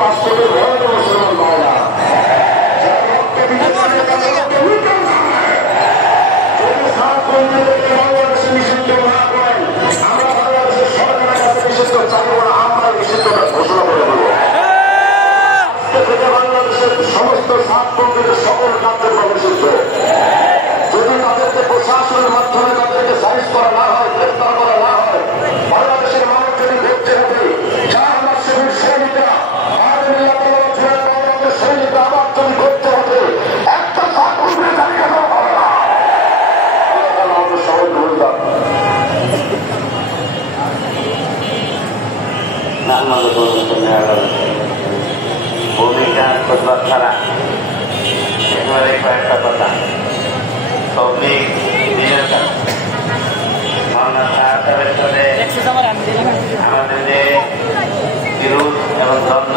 কাছ থেকে মুসলমান ভাইরা বাংলাদেশে নিষিদ্ধ না করেন, আমরা বাংলাদেশের সরকারের কাছে নিষিদ্ধ চাইব না, আমরা নিষিদ্ধটা ঘোষণা করে দেব। থেকে বাংলাদেশের সমস্ত ছাত্রদের সকল কার্যক্রম নিষিদ্ধ। যদি তাদেরকে প্রশাসনের মাধ্যমে তাদেরকে সাইজ করা না হয়, গ্রেফতার করা না হয়, বাংলাদেশের মানুষ যদি দেখতে হবে যার মাসের সৈনিকরা সৈনিকরা আবার যদি করতে হবে একটা ছাত্রদের জায়গা দেওয়া হবে না। আমাদের সবাই ভুলতাম ভূমিকা খোঁজবার ছাড়া একেবারে কয়েকটা কথা তবলিগ দিনের কাছে আমাদের যে বিরোধ এবং দ্বন্দ্ব